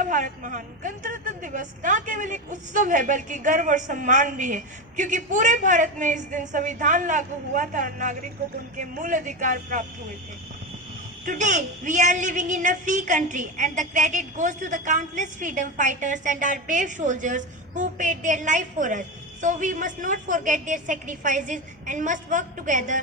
मेरा भारत महान। गणतंत्र दिवस न केवल एक उत्सव है बल्कि गर्व और सम्मान भी है, क्योंकि पूरे भारत में इस दिन संविधान लागू हुआ था और नागरिकों को उनके मूल अधिकार प्राप्त हुए थे। Today, we are living in a free country, and the credit goes to the countless freedom fighters and our brave soldiers who paid their life for us. So we must not forget their sacrifices and must work together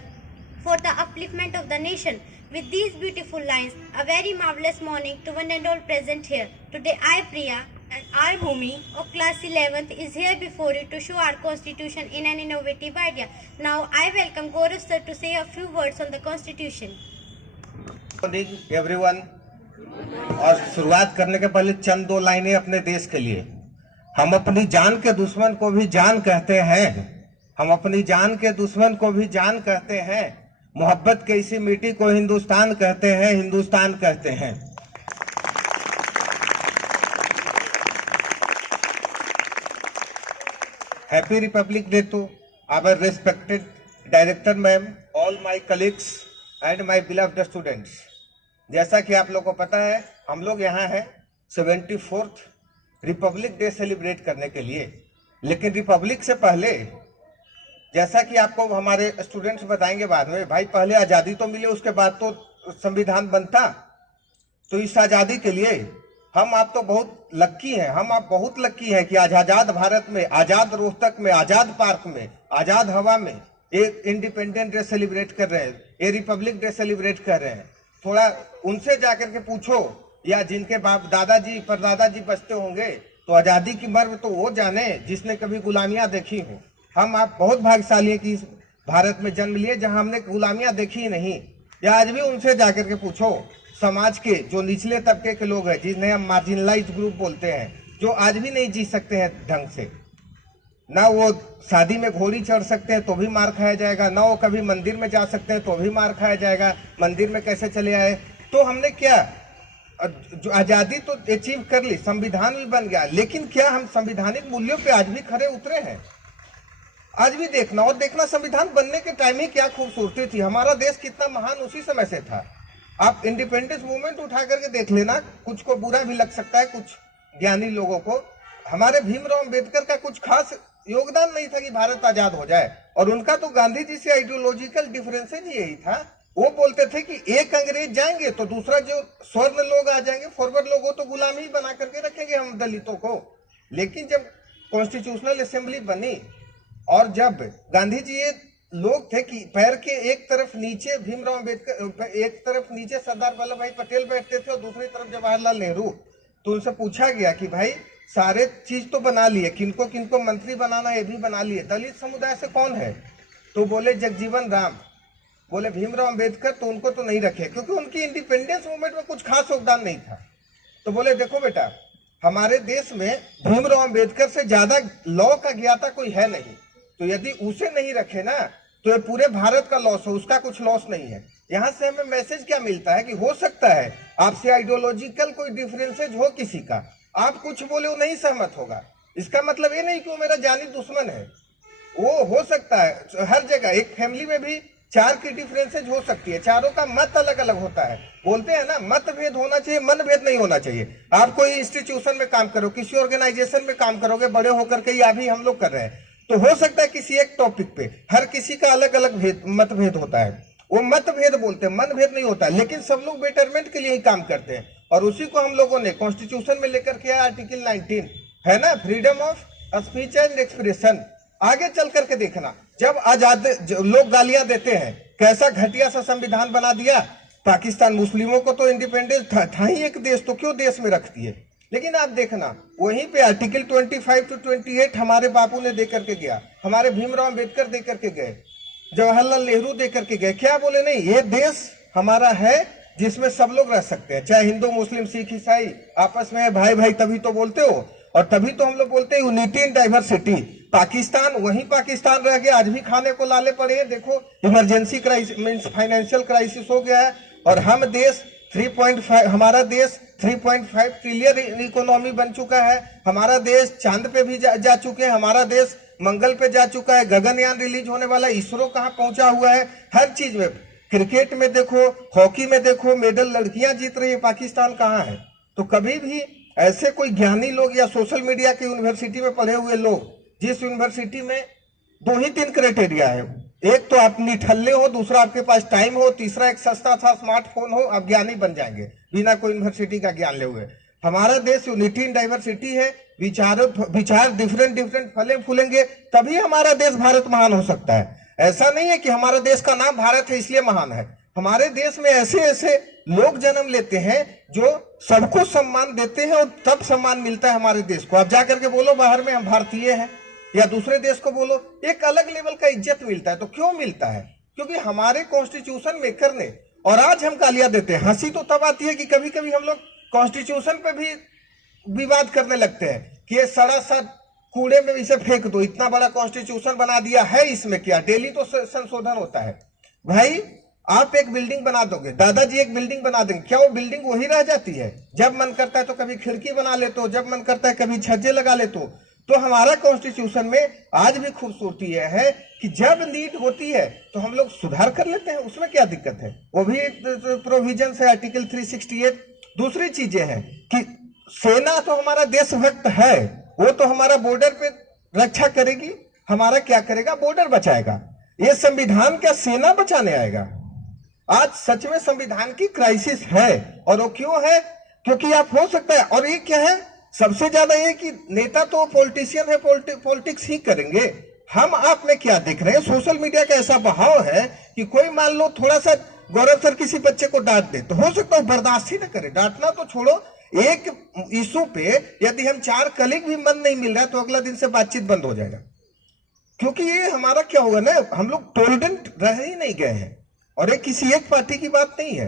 for the upliftment of the nation. With these beautiful lines, a very marvelous morning to one and all present here. Today, I, Priya, And I, Bhumi, of class 11th, is here before you to show our constitution in an innovative idea. Now, I welcome Gaurav sir to say a few words on the constitution. Good morning everyone. और शुरुआत करने के पहले चंद दो लाइनें अपने देश के लिए। हम अपनी जान के दुश्मन को भी जान कहते हैं, हम अपनी जान के दुश्मन को भी जान कहते हैं। मोहब्बत की इसी मिट्टी को हिंदुस्तान कहते हैं, हिंदुस्तान कहते हैं। Happy republic day to our respected director ma'am, all my colleagues and my beloved students. जैसा कि आप लोग को पता है, हम लोग यहाँ हैं 74th रिपब्लिक डे सेलिब्रेट करने के लिए। लेकिन रिपब्लिक से पहले, जैसा कि आपको हमारे स्टूडेंट्स बताएंगे बाद में, भाई पहले आज़ादी तो मिले, उसके बाद तो संविधान बनता। तो इस आज़ादी के लिए हम आप तो बहुत लक्की हैं, हम आप बहुत लक्की हैं कि आज आज़ाद भारत में, आज़ाद रोहतक में, आज़ाद पार्क में, आज़ाद हवा में एक इंडिपेंडेंट डे सेलिब्रेट कर रहे हैं, ये रिपब्लिक डे सेलिब्रेट कर रहे हैं। थोड़ा उनसे जाकर के पूछो, या जिनके बाप दादाजी परदादाजी बचते होंगे, तो आज़ादी की मर्म तो वो जाने जिसने कभी गुलामियां देखी हो। हम आप बहुत भाग्यशाली हैं कि इस भारत में जन्म लिए जहां हमने गुलामियां देखी ही नहीं। या आज भी उनसे जाकर के पूछो, समाज के जो निचले तबके के लोग हैं, जिन्हें हम मार्जिनलाइज्ड ग्रुप बोलते हैं, जो आज भी नहीं जी सकते हैं ढंग से, ना वो शादी में घोड़ी चढ़ सकते हैं तो भी मार खाया जाएगा, ना वो कभी मंदिर में जा सकते हैं तो भी मार खाया जाएगा। मंदिर में कैसे चले आए? तो हमने क्या, जो आज़ादी तो अचीव कर ली, संविधान भी बन गया, लेकिन क्या हम संवैधानिक मूल्यों पे आज भी खरे उतरे हैं? आज भी देखना, और देखना संविधान बनने के टाइम ही क्या खूबसूरती थी, हमारा देश कितना महान उसी समय से था। आप इंडिपेंडेंस मूवमेंट उठा करके देख लेना, कुछ को बुरा भी लग सकता है, कुछ ज्ञानी लोगों को। हमारे भीमराव अम्बेडकर का कुछ खास योगदान नहीं था कि भारत आजाद हो जाए, और उनका तो गांधी जी से आइडियोलॉजिकल डिफरेंसेज यही था। वो बोलते थे कि एक अंग्रेज जाएंगे तो दूसरा जो स्वर्ण लोग आ जाएंगे, फॉरवर्ड लोग, तो गुलाम ही बना करके रखेंगे हम दलितों को। लेकिन जब कॉन्स्टिट्यूशनल असेंबली बनी और जब गांधी जी ये लोग थे कि पैर के एक तरफ नीचे भीमराव अम्बेडकर, एक तरफ नीचे सरदार वल्लभ भाई पटेल बैठते थे और दूसरी तरफ जवाहरलाल नेहरू, तो उनसे पूछा गया कि भाई सारे चीज तो बना लिए, किनको किनको मंत्री बनाना ये भी बना लिए, दलित समुदाय से कौन है? तो बोले जगजीवन राम। बोले भीमराव अम्बेडकर, तो उनको तो नहीं रखे क्योंकि उनकी इंडिपेंडेंस मूवमेंट में कुछ खास योगदान नहीं था। तो बोले देखो बेटा, हमारे देश में भीमराव अम्बेडकर से ज्यादा लॉ का ज्ञाता कोई है नहीं, तो यदि उसे नहीं रखे ना तो ये पूरे भारत का लॉस हो, उसका कुछ लॉस नहीं है। यहाँ से हमें मैसेज क्या मिलता है कि हो सकता है आपसे आइडियोलॉजिकल कोई डिफरेंसेज हो किसी का, आप कुछ बोले वो नहीं सहमत होगा, इसका मतलब ये नहीं कि वो मेरा जानी दुश्मन है। वो हो सकता है हर जगह, एक फैमिली में भी चार की डिफरेंसेज हो सकती है, चारों का मत अलग अलग होता है। बोलते हैं ना, मतभेद होना चाहिए, मनभेद नहीं होना चाहिए। आप कोई इंस्टीट्यूशन में काम करो, किसी ऑर्गेनाइजेशन में काम करोगे, बड़े होकर के या भी हम लोग कर रहे हैं, तो हो सकता है किसी एक टॉपिक पे हर किसी का अलग अलग मतभेद होता है, वो मतभेद बोलते हैं, मनभेद नहीं होता। लेकिन सब लोग बेटरमेंट के लिए ही काम करते हैं, और उसी को हम लोगों ने कॉन्स्टिट्यूशन में लेकर के आर्टिकल 19 है ना, freedom of speech and expression. आगे चल करके देखना, जब आजाद लोग गालियां देते हैं, कैसा घटिया सा संविधान बना दिया। पाकिस्तान मुस्लिमों को तो इंडिपेंडेंस था ही एक देश, तो क्यों देश में रखती है? लेकिन आप देखना, वहीं पे आर्टिकल 25 to 28 हमारे बापू ने दे करके गया, हमारे भीमराव अम्बेडकर दे करके गए, जवाहरलाल नेहरू दे करके गए। क्या बोले? नहीं, ये देश हमारा है जिसमें सब लोग रह सकते हैं, चाहे हिंदू मुस्लिम सिख ईसाई आपस में भाई भाई, तभी तो बोलते हो। और तभी तो हम लोग बोलते हैं यूनिटी इन डाइवर्सिटी। पाकिस्तान वही पाकिस्तान रह गया, आज भी खाने को लाले पड़े हैं। देखो, emergency crisis means financial crisis हो गया है, और हम देश 3.5, हमारा देश 3.5 ट्रिलियन इकोनॉमी बन चुका है। हमारा देश चांद पे भी जा चुके हैं, हमारा देश मंगल पे जा चुका है, गगनयान रिलीज होने वाला, इसरो कहाँ पहुंचा हुआ है। हर चीज में, क्रिकेट में देखो, हॉकी में देखो, मेडल लड़कियां जीत रही है, पाकिस्तान कहाँ है? तो कभी भी ऐसे कोई ज्ञानी लोग या सोशल मीडिया की यूनिवर्सिटी में पढ़े हुए लोग, जिस यूनिवर्सिटी में 2 ही 3 क्राइटेरिया है, एक तो आप निठल्ले हो, दूसरा आपके पास टाइम हो, तीसरा एक सस्ता सा स्मार्टफोन हो, आप ज्ञानी बन जाएंगे बिना कोई यूनिवर्सिटी का ज्ञान ले हुए। हमारा देश यूनिटी इन डाइवर्सिटी है, विचार डिफरेंट फले फूलेंगे तभी हमारा देश भारत महान हो सकता है। ऐसा नहीं है कि हमारा देश का नाम भारत है इसलिए महान है। हमारे देश में ऐसे ऐसे लोग जन्म लेते हैं जो सबको सम्मान देते हैं और तब सम्मान मिलता है हमारे देश को। आप जाकर के बोलो बाहर में हम भारतीय हैं, या दूसरे देश को बोलो, एक अलग लेवल का इज्जत मिलता है। तो क्यों मिलता है? क्योंकि हमारे कॉन्स्टिट्यूशन मेकर ने, और आज हम गालियां देते हैं। हंसी तो तब आती है कि कभी कभी हम लोग कॉन्स्टिट्यूशन पे भी विवाद करने लगते हैं कि ये सड़ा सा कूड़े में इसे फेंक दो, इतना बड़ा कॉन्स्टिट्यूशन बना दिया है, इसमें क्या डेली तो संशोधन होता है। भाई आप एक बिल्डिंग बना दोगे, दादाजी एक बिल्डिंग बना देंगे, क्या वो बिल्डिंग वही रह जाती है? जब मन करता है तो कभी खिड़की बना लेते हो, जब मन करता है कभी छज्जे लगा लेते हो। तो हमारा कॉन्स्टिट्यूशन में आज भी खूबसूरती यह है कि जब नीड होती है तो हम लोग सुधार कर लेते हैं, उसमें क्या दिक्कत है? वो भी प्रोविजन है आर्टिकल 368। दूसरी चीजें हैं कि सेना तो हमारा देशभक्त है, वो तो हमारा बॉर्डर पे रक्षा करेगी, हमारा क्या करेगा? बॉर्डर बचाएगा। ये संविधान क्या सेना बचाने आएगा? आज सच में संविधान की क्राइसिस है। और वो क्यों है? क्योंकि आप हो सकता है, और ये क्या है सबसे ज्यादा, ये कि नेता तो पॉलिटिशियन है, पॉलिटिक्स ही करेंगे। हम आप में क्या देख रहे हैं? सोशल मीडिया का ऐसा बहाव है कि कोई मान लो थोड़ा सा गौरव सर किसी बच्चे को डांट दे तो हो सकता है बर्दाश्त ही ना करे। डांटना तो छोड़ो, एक इशू पे यदि हम 4 कलीग भी मन नहीं मिल रहा है तो अगला दिन से बातचीत बंद हो जाएगा। क्योंकि ये हमारा क्या होगा ना, हम लोग टॉलरेंट रह ही नहीं गए हैं। और ये किसी एक पार्टी की बात नहीं है।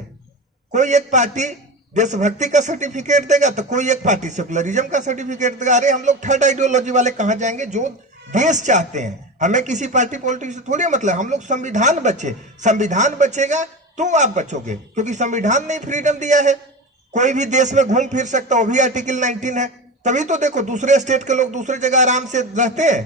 कोई एक पार्टी देशभक्ति का सर्टिफिकेट देगा तो कोई एक पार्टी सेकुलरिज्म का सर्टिफिकेट देगा। अरे हम लोग थर्ड आइडियोलॉजी वाले कहां जाएंगे? जो देश चाहते हैं, हमें किसी पार्टी पॉलिटिक्स से थोड़ी मतलब। हम लोग संविधान बचे, संविधान बचेगा तो आप बचोगे, क्योंकि संविधान ने फ्रीडम दिया है। कोई भी देश में घूम फिर सकता, वो भी आर्टिकल 19 है। तभी तो देखो दूसरे स्टेट के लोग दूसरे जगह आराम से रहते हैं,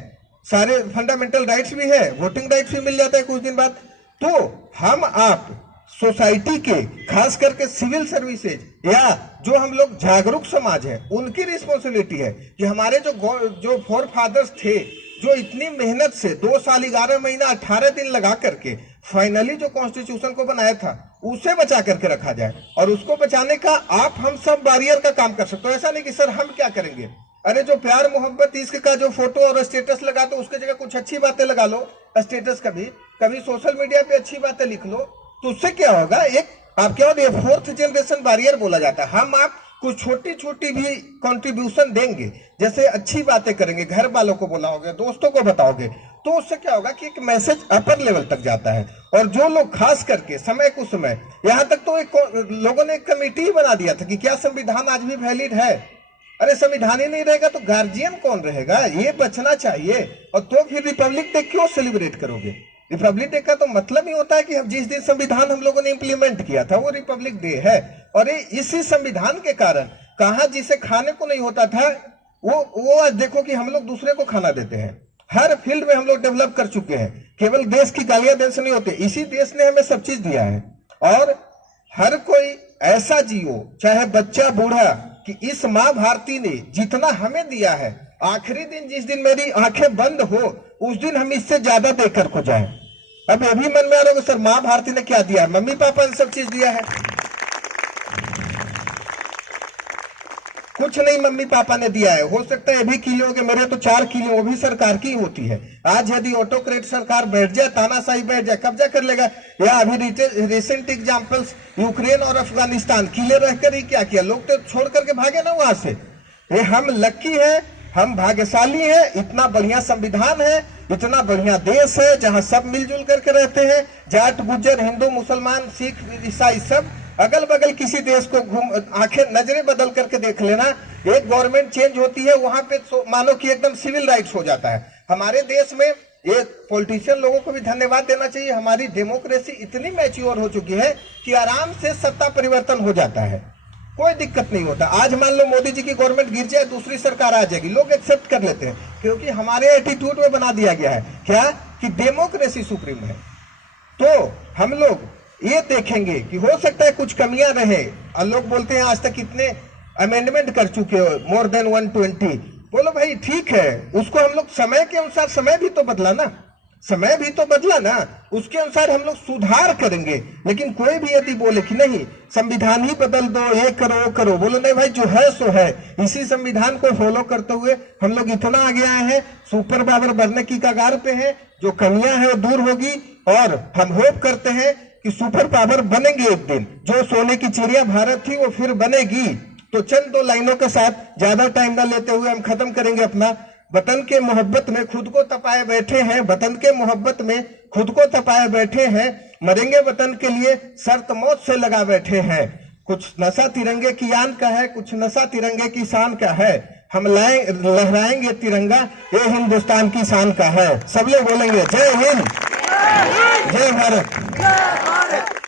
सारे फंडामेंटल राइट्स भी है, वोटिंग राइट्स भी मिल जाता है कुछ दिन बाद। तो हम आप सोसाइटी के, खास करके सिविल सर्विसेज या जो हम लोग जागरूक समाज है, उनकी रिस्पॉन्सिबिलिटी है कि हमारे जो फोर फादर्स थे, जो इतनी मेहनत से 2 साल 11 महीना 18 दिन लगा करके फाइनली जो कॉन्स्टिट्यूशन को बनाया था, उसे बचा करके रखा जाए। और उसको बचाने का आप हम सब बैरियर का काम कर सकते हो। ऐसा नहीं कि सर हम क्या करेंगे। अरे जो प्यार मोहब्बत इश्क का जो फोटो और स्टेटस लगा दो, उसके जगह कुछ अच्छी बातें लगा लो स्टेटस। कभी सोशल मीडिया पे अच्छी बातें लिख लो, तो उससे क्या होगा? एक आप क्या होता है, 4th जनरेशन बैरियर बोला जाता है। हम आप कुछ छोटी छोटी भी कंट्रीब्यूशन देंगे, जैसे अच्छी बातें करेंगे, घर वालों को बुलाओगे, दोस्तों को बताओगे, तो उससे क्या होगा कि एक मैसेज अपर लेवल तक जाता है। और जो लोग खास करके समय कुछ समय, यहाँ तक तो एक लोगों ने एक कमेटी बना दिया था कि क्या संविधान आज भी वैलिड है। अरे संविधान ही नहीं रहेगा तो गार्जियन कौन रहेगा? ये बचना चाहिए। और तो फिर रिपब्लिक डे क्यों सेलिब्रेट करोगे? रिपब्लिक डे का तो मतलब ही होता है कि हम जिस दिन संविधान हम लोगों ने इंप्लीमेंट किया था वो रिपब्लिक डे है। और इसी संविधान के कारण कहा जिसे खाने को नहीं होता था वो आज देखो कि हम लोग दूसरे को खाना देते हैं। हर फील्ड में हम लोग डेवलप कर चुके हैं। केवल देश की गालियां देश नहीं होते, इसी देश ने हमें सब चीज दिया है। और हर कोई ऐसा जियो, चाहे बच्चा बूढ़ा, कि इस माँ भारती ने जितना हमें दिया है, आखिरी दिन जिस दिन मेरी आंखें बंद हो उस दिन हम इससे ज्यादा देकर को जाएं। अब ये भी मन में आ रहा है सर माँ भारती ने क्या दिया? मम्मी पापा ने सब चीज दिया है। कुछ नहीं मम्मी पापा ने दिया है। हो सकता है अभी किले हो गए, मेरे तो 4 किले, वो भी सरकार की होती है। आज यदि ऑटोक्रेट सरकार बैठ जाए, तानाशाही बैठ जाए, कब्जा कर लेगा। या अभी रिसेंट एग्जांपल्स यूक्रेन और अफगानिस्तान, किले रहकर ही क्या किया, लोग तो छोड़ करके भागे ना वहां से। ये हम लक्की है, हम भाग्यशाली हैं, इतना बढ़िया संविधान है, इतना बढ़िया देश है जहां सब मिलजुल करके रहते हैं। जाट गुज्जर, हिंदू, मुसलमान, सिख, ईसाई सब अगल बगल किसी देश को घूम आंखें नजरें बदल करके देख लेना। एक गवर्नमेंट चेंज होती है, वहां पे मानो कि एकदम सिविल राइट्स हो जाता है। हमारे देश में ये पॉलिटिशियन लोगों को भी धन्यवाद देना चाहिए। हमारी डेमोक्रेसी इतनी मैच्योर हो चुकी है कि आराम से सत्ता परिवर्तन हो जाता है, कोई दिक्कत नहीं होता। आज मान लो मोदी जी की गवर्नमेंट गिर जाए, दूसरी सरकार आ जाएगी, लोग एक्सेप्ट कर लेते हैं, क्योंकि हमारे एटीट्यूड में बना दिया गया है क्या कि डेमोक्रेसी सुप्रीम है। तो हम लोग ये देखेंगे कि हो सकता है कुछ कमियां रहे। और लोग बोलते हैं आज तक इतने अमेंडमेंट कर चुके हो, मोर देन 120। बोलो भाई ठीक है, उसको हम लोग समय के अनुसार, समय भी तो बदला ना, समय भी तो बदला ना, उसके अनुसार हम लोग सुधार करेंगे। लेकिन कोई भी यदि बोले कि नहीं संविधान ही बदल दो, ये करो वो करो, बोलो नहीं भाई जो है सो है। इसी संविधान को फॉलो करते हुए हम लोग इतना आगे आए हैं, सुपर पावर बनने की कगार पे है। जो कमियां हैं वो दूर होगी और हम होप करते हैं कि सुपर पावर बनेंगे एक दिन। जो सोने की चिड़िया भारत थी वो फिर बनेगी। तो चंद दो लाइनों के साथ ज्यादा टाइम ना लेते हुए हम खत्म करेंगे अपना। वतन के मोहब्बत में खुद को तपाए बैठे हैं, वतन के मोहब्बत में खुद को तपाए बैठे हैं, मरेंगे वतन के लिए शर्त मौत से लगा बैठे हैं। कुछ नशा तिरंगे की आन का है, कुछ नशा तिरंगे की शान का है। हम लहराएंगे तिरंगा, ये हिंदुस्तान की शान का है। सब लोग बोलेंगे जय हिंद, जय भारत।